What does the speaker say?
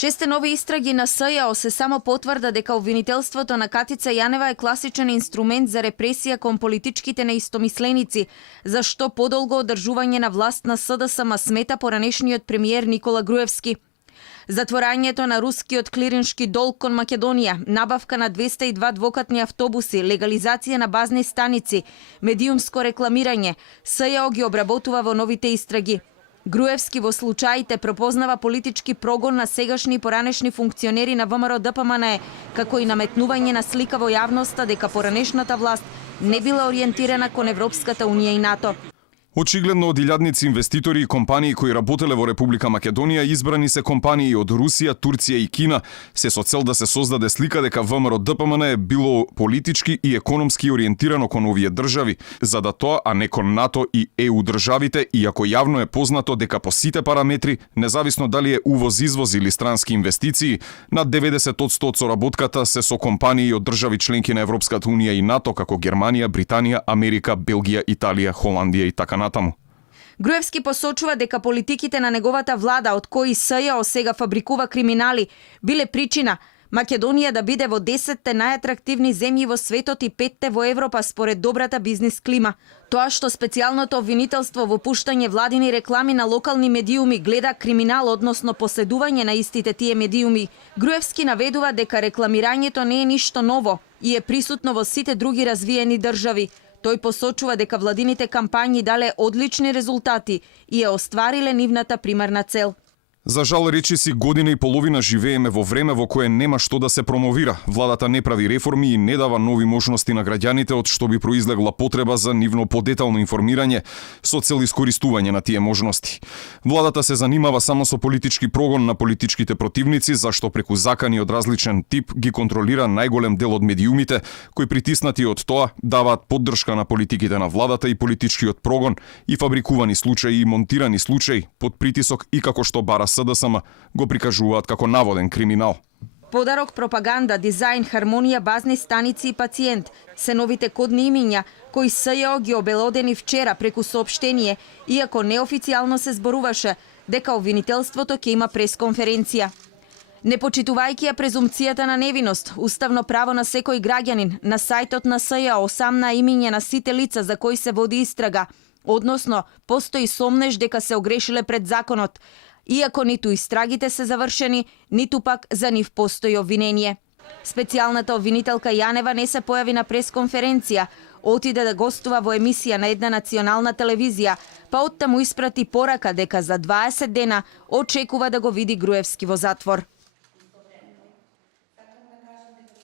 Шесте нови истраги на СЈО се само потврда дека обвинителството на Катица Јанева е класичен инструмент за репресија кон политичките неистомисленици, за што подолго одржување на власт на СДСМ смета поранешниот премиер Никола Груевски. Затворањето на рускиот клириншки долг кон Македонија, набавка на 202 двокатни автобуси, легализација на базни станици, медиумско рекламирање, СЈО ги обработува во новите истраги. Груевски во случаите пропознава политички прогон на сегашни и поранешни функционери на ВМРО ДПМНЕ, како и наметнување на слика во јавноста дека поранешната власт не била ориентирана кон Европската унија и НАТО. Очигледно од илјадници инвеститори и компании кои работеле во Република Македонија избрани се компании од Русија, Турција и Кина, се со цел да се создаде слика дека ВМРО ДПМН е било политички и економски ориентирано кон овие држави, за да тоа, а не кон НАТО и ЕУ државите, иако јавно е познато дека по сите параметри, независно дали е увоз-извоз или странски инвестиции, над 90% од соработката се со компании од држави членки на Европската унија и НАТО, како Германија, Британија, Америка, Белгија, Италија, Холандија и така натаму. Груевски посочува дека политиките на неговата влада, од кои СЈО сега фабрикува криминали, биле причина Македонија да биде во 10-те најатрактивни земји во светот и 5-те во Европа според добрата бизнис клима. Тоа што специјалното обвинителство во пуштање владини реклами на локални медиуми гледа криминал, односно поседување на истите тие медиуми, Груевски наведува дека рекламирањето не е ништо ново и е присутно во сите други развиени држави. Тој посочува дека владините кампањи дале одлични резултати и ја оствариле нивната примарна цел. За жал, речиси, година и половина живееме во време во кое нема што да се промовира. Владата не прави реформи и не дава нови можности на граѓаните, од што би произлегла потреба за нивно подетално информирање со цел искористување на тие можности. Владата се занимава само со политички прогон на политичките противници, зашто преку закани од различен тип ги контролира најголем дел од медиумите, кои притиснати од тоа даваат поддршка на политиките на владата и политичкиот прогон и фабрикувани случаи и монтирани случаи под притисок и како што бара СДСМ го прикажуваат како наводен криминал. Подарок, пропаганда, дизајн, хармонија, базни станици и пациент се новите кодни имиња кои СЈО ги обелодени вчера преку соопштение, иако неофицијално се зборуваше дека обвинителството ќе има пресконференција. Не почитувајќи ја презумпцијата на невиност, уставно право на секој граѓанин, на сајтот на СЈО осамна имиња на сите лица за кои се води истрага, односно постои сомнеж дека се огрешиле пред законот, иако ниту истрагите се завршени, ниту пак за нив постои обвинение. Специјалната обвинителка Јанева не се појави на пресконференција, отиде да гостува во емисија на една национална телевизија, па оттаму испрати порака дека за 20 дена очекува да го види Груевски во затвор.